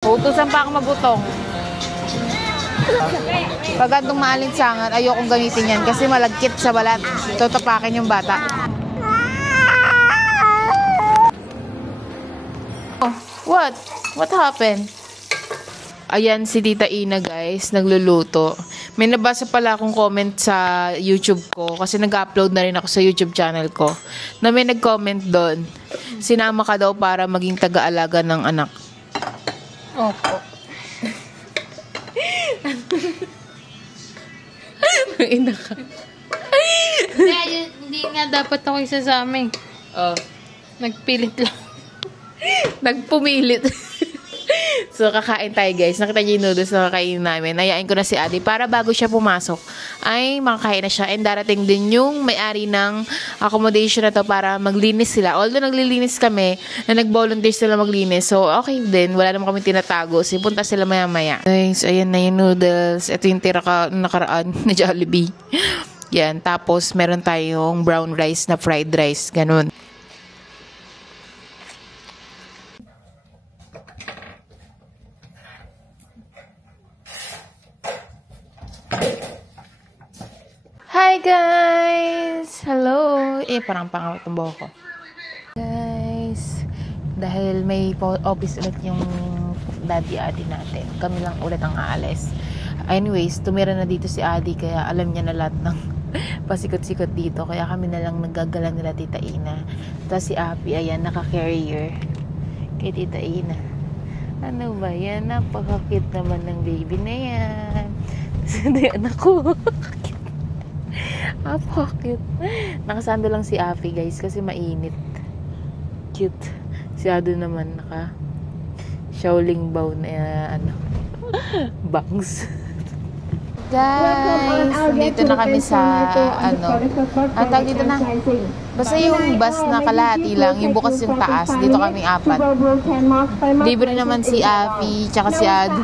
Utusan pa ako magutong. Pag andong maalinsangan, ayokong gamitin yan kasi malagkit sa balat. Tatapakin yung bata. Oh, what? What happened? Ayan si Tita Ina guys, nagluluto. May nabasa pala akong comment sa YouTube ko kasi nag-upload na rin ako sa YouTube channel ko. Na may nag-comment doon, sinama ka daw para maging taga-alaga ng anak. Opo. Ina ka. Hindi nga dapat ako isasama eh. Oh. Nagpilit lang. Nagpumilit. So, kakain tayo guys. Nakita niyo yung noodles na kakainin namin. Nayain ko na si Adi para bago siya pumasok ay makakain na siya. And darating din yung may-ari ng accommodation na to para maglinis sila. Although naglilinis kami, na nag-volunteer sila maglinis. So, okay din. Wala naman kami tinatago. So, punta sila maya-maya. Guys, ayan na yung noodles. Ito yung tira nakaraan na Jollibee. Yan. Tapos, meron tayong brown rice na fried rice. Ganun. Hi guys! Hello! Parang pangawat ang buhok ko. Guys, dahil may office ulit yung daddy Adi natin. Kami lang ulit ang aalis. Anyways, tumira na dito si Adi kaya alam niya na lahat ng pasikot-sikot dito. Kaya kami na lang naggagala nila Tita Ina. Tapos si Api, ayan, naka-carrier kay Tita Ina. Ano ba yan? Napaka-cute naman ng baby na yan. Hindi, anak ko. Cute. Nakasando lang si Afi guys kasi mainit. Cute. Si Ado naman naka Shaolin bow na bangs. Guys, dito na kami sa ang tawag dito na. Basta yung bus na kalahati lang, yung bukas yung taas. Dito kami apat. Libre naman si Afi, tsaka si Ado.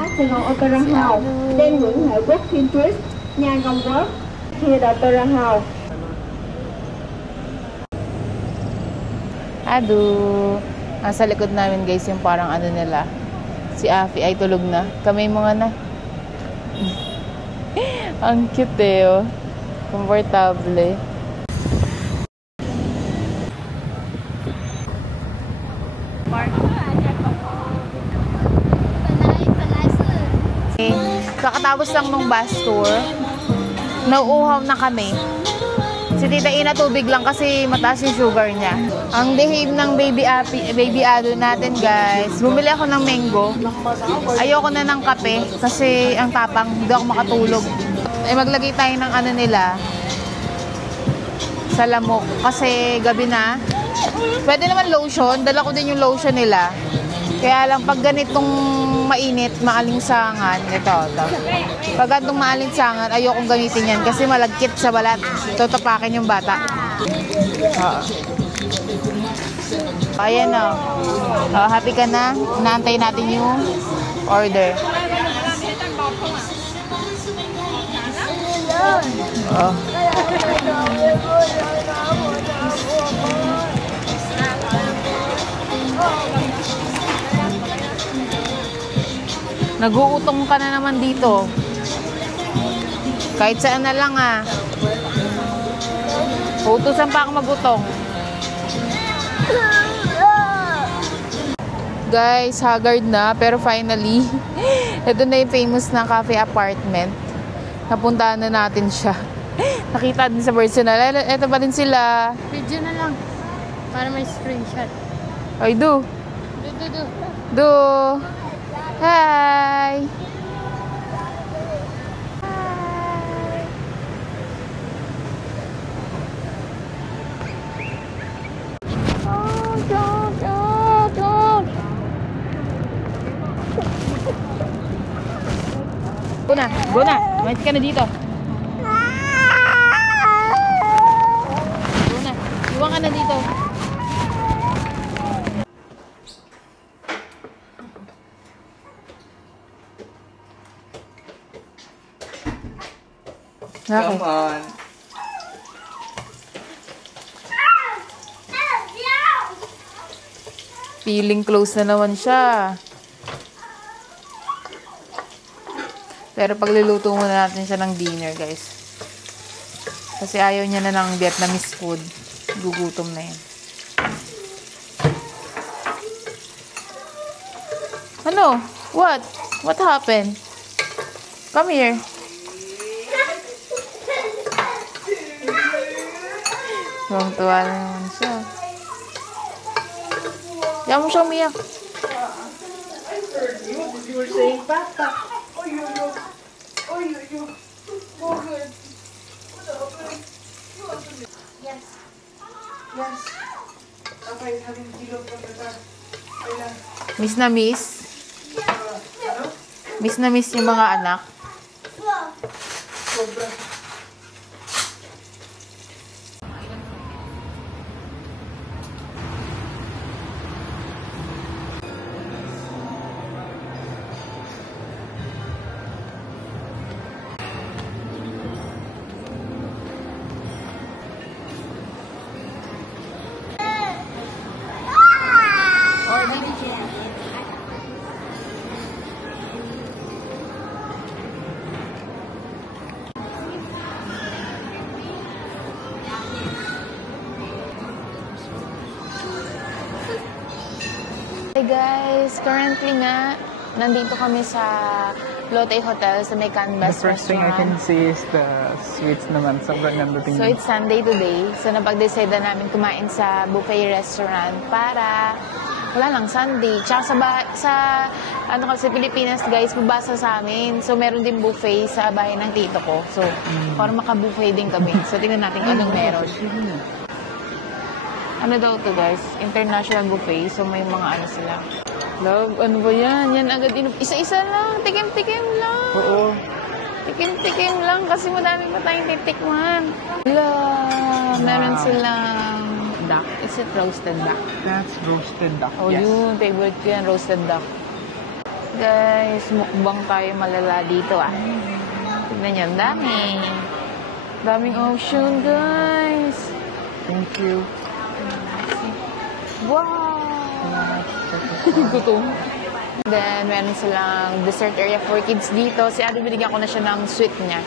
Ado. Nasa likod namin guys yung parang ano nila. Si Afi ay tulog na. Kami mga na. Ang cute eh oh. Comfortable. Kakatapos lang nung bus tour, nauuhaw na kami. Si Tita Ina tubig lang kasi mataas yung sugar niya. Ang behave ng baby Ado natin guys. Bumili ako ng mango. Ayoko na ng kape kasi ang tapang, hindi ako makatulog. Maglagay tayo ng ano nila sa lamok kasi gabi na. Pwede naman lotion, dala ko din yung lotion nila. Kaya lang pag ganitong mainit, maalinsangan, ito. Pag ganitong maalinsangan, ayokong gamitin yan kasi malagkit sa balat. Tatapakin yung bata. Ayan o. Happy ka na? Naantay natin yung order. Nag-uutong ka na naman dito. Kahit saan na lang ah. Utusan pa ako magutong. Guys, haggard na. Pero finally, ito na yung famous na cafe apartment. Napuntahan na natin siya. Nakita din sa personal. Ito pa din sila. Video na lang. Para may screenshot. Ay, do. Do. Hi. Go na. Mati ka na dito. Go na. Iwan ka na dito. Come on. Feeling close na naman siya. Pero pagluluto muna natin siya ng dinner, guys. Kasi ayaw niya na ng Vietnamese food. Gugutom na yan. Ano? What? What happened? Come here. Tuwang-tuwa na naman siya. Diyan mo siya umiyak. You were saying, Papa. Oh, you. Oh, you. Oh, good. Yes. Yes. Papa is having kilo from the car. Miss na miss. Miss na miss yung mga anak. Sobra. Hey guys, currently nga, nandito kami sa Lotte Hotel sa may Canvas The first thing I Restaurant. can see is the sweets naman. Sobrang nandating. So it's Sunday today. So napag-decide na namin kumain sa buffet restaurant para wala lang Sunday. Tsaka sa Pilipinas guys, bubasa sa amin. So meron din buffet sa bahay ng tito ko. So para maka-buffet din kami. So tingnan natin kung anong meron. Ano daw to guys? International buffet. So may mga ano sila. Love, ano ba yan? Yan agad isa-isa lang. Tikim-tikim lang. Oo. Tikim-tikim lang kasi madami pa tayong titikman. Wala. Meron silang duck. Is it roasted duck? That's roasted duck. Oh, yes. yun. Favorite ko yan, roasted duck. Guys, mukbang tayo malala dito ah. Tignan nyo, ang dami. Daming option, guys. Thank you. Wow! Gutom. Then, meron silang dessert area for kids dito. Si Ate, binigyan ko na siya ng sweet niya.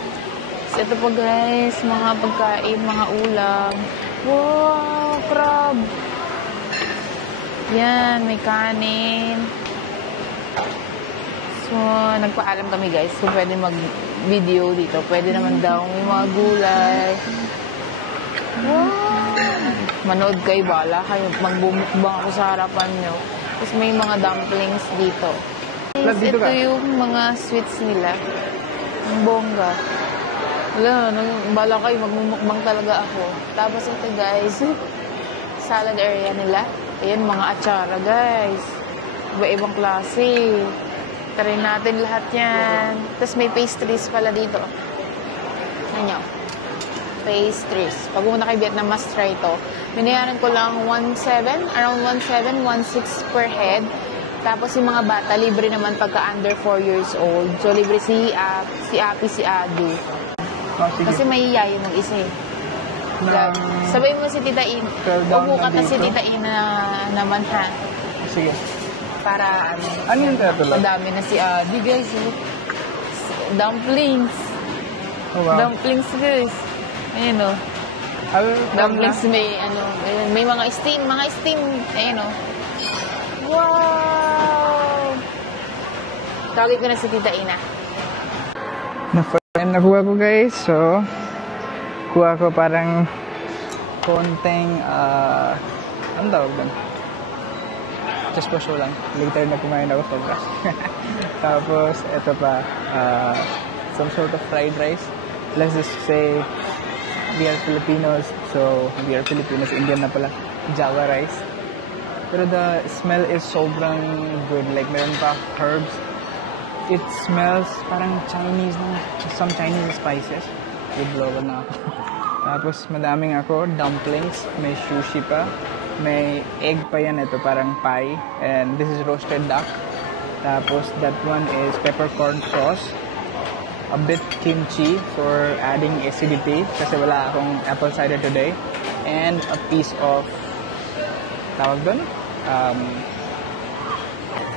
So, ito po guys, mga pagkain, mga ulam. Wow! Crab! Yan, may kanin. So, nagpaalam kami guys kung pwede mag-video dito. Pwede naman daw may mga gulay. Wow! Manood kayo, bala kayo. Magbumukbang ako sa harapan nyo. Tapos may mga dumplings dito. Guys, Dito ito ka. yung mga sweets nila. Ang bongga. Wala, bala kayo. Magmumukbang talaga ako. Tapos ito guys, salad area nila. Ayan, mga atsara guys. Iba-ibang klase. Try natin lahat yan. Tapos may pastries pala dito. Ano? Pastries. Pag pumunta kay Vietnam, must try ito. Binayaran ko lang 1.7, around 1.7, 1.6 per head. Tapos yung mga bata, libre naman pagka under 4 years old. So, libre si Api, si Adu. Oh, sige. Kasi may yayo mag-isa eh. Sabihin mo si Tita In. Curl down Upo ka na na si dito. Tita In naman ha. Sige. Para ano. Ano yung tatalo? Madami na si Adu guys. Oh. Dumplings. Oh, wow. Dumplings guys. Ayun o. Dumplings may ano, may mga steam, ayun o. Wow! Tawagin ko na si Tita Ina. Nakuha ko guys. So, kuha ko parang konting, ano tawag doon? Just for show lang. Later na kumain ako sobra. Tapos, ito pa, some sort of fried rice. Let's just say, we are Filipinos, so we are Filipinos, Indian na pala, Java rice. Pero the smell is sobrang good. Like, meron pa herbs. It smells parang Chinese, some Chinese spices. Iblogan na ako. Tapos, madaming ako, dumplings, may sushi pa, may egg pa yan, ito parang pie, and this is roasted duck. Tapos, that one is peppercorn sauce. A bit kimchi for adding acidity kasi wala akong apple cider today, and a piece of tawag doon?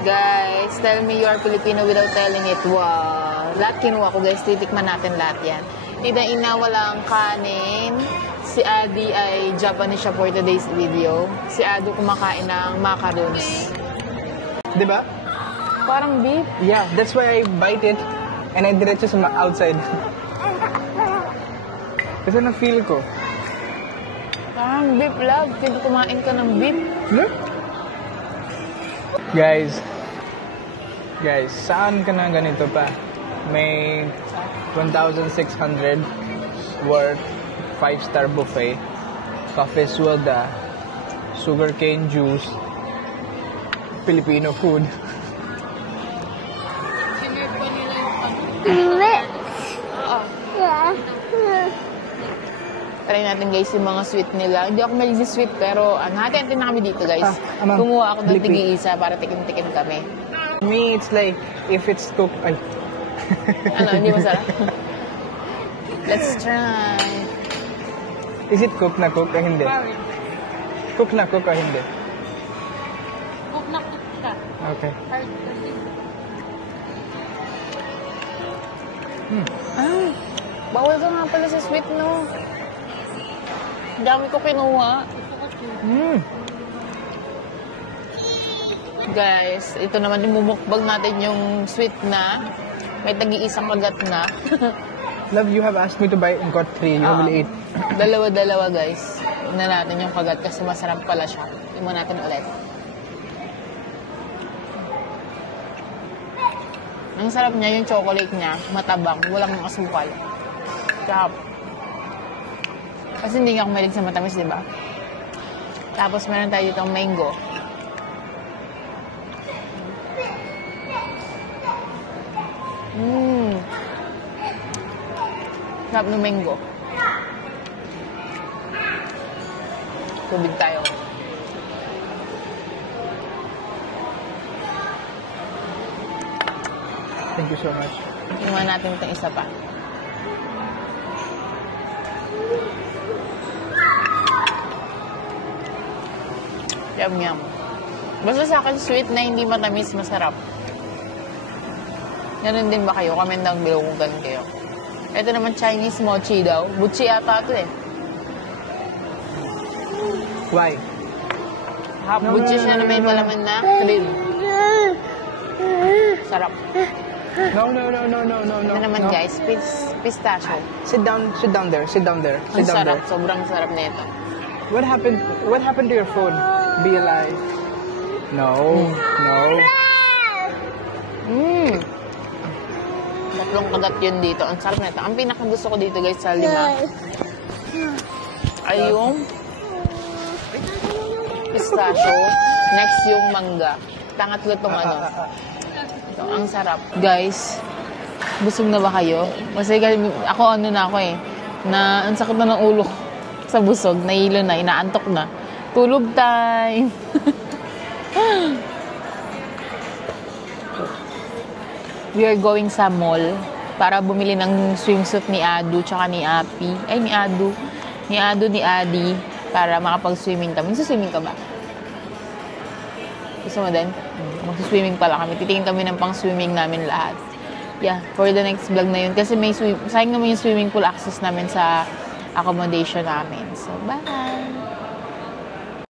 Guys, tell me you are Filipino without telling it. Wow! lahat kinuha ko guys. Titikman natin lahat yan. Tita Ina walang kanin. Si Adi ay Japanese siya for today's video. Si Ado kumakain ng macarons. Diba? Parang beef. Yeah, that's why I bite it and I diretso sa outside. Kasi na-feel ko. Parang beef, love. Kaya kumain ka ng beef. Guys, saan ka na ganito pa? May 1,600 worth 5-star buffet, coffee swilda, sugarcane juice, Filipino food. Sinerve pa nila yung Try natin guys yung mga sweet nila. Hindi ako maligid sweet pero hati-hati na kami dito guys. Ma'am, Kumuha ako ng Blippi. tig-iisa para tikim-tikim kami. Me, it's like, if it's cooked, ay. Ano, hindi masarap? Let's try. Is it cooked na cooked o hindi? Cooked na cooked o hindi? Cook na cook siya. Okay. Hard kasi. Bawal ka nga pala sa sweet, no? Dami ko kinuha. Guys, ito naman yung mumukbang natin yung sweet na. May tagi-isang kagat na. Love, you have asked me to buy and got 3. You will eat. Dalawa-dalawa guys. Ina natin yung kagat kasi masarap pala siya. Tingnan natin ulit. Ang sarap niya, yung chocolate niya, matabang, walang asukal. Sarap. Kasi hindi nga ako mahilig sa matamis, di ba? Tapos meron tayo ditong mango. Sarap ng mango. Tubig tayo. Thank you so much. Tingnan natin itong isa pa. Yum, yum. Basta sa akin, sweet na hindi matamis, masarap. Ganun din ba kayo? Comment down below kung ganun kayo. Ito naman Chinese mochi daw. Buchi ata ito eh. Why? Half buchi siya na may palaman na cream. Sarap. No. Ito naman guys, pistachio. Sit down there. Sit down there. Ang sarap, sobrang sarap na ito. What happened to your phone? Be alive. No. Tatlong kagat yun dito. Ang sarap na ito. Ang pinakagusto ko dito guys sa 5 ay yung pistachio. Next yung mangga. Pangatlo itong ano. Ito, ang sarap. Guys, busog na ba kayo? Kasi ako na ako eh. Na ang sakit na ng ulo ko sa busog. Nahilo na, inaantok na. Tulog time! We are going sa mall para bumili ng swimsuit ni Adu tsaka ni Api. Ay, ni Adu. Ni Adu, ni Adi. Para makapag-swimming kami. Swimming ka ba? Gusto mo din? Mag-swimming pala kami. Titingin kami ng pang-swimming namin lahat. Yeah, for the next vlog na yun. Kasi may sayang naman yung swimming pool access namin sa accommodation namin. So, bye!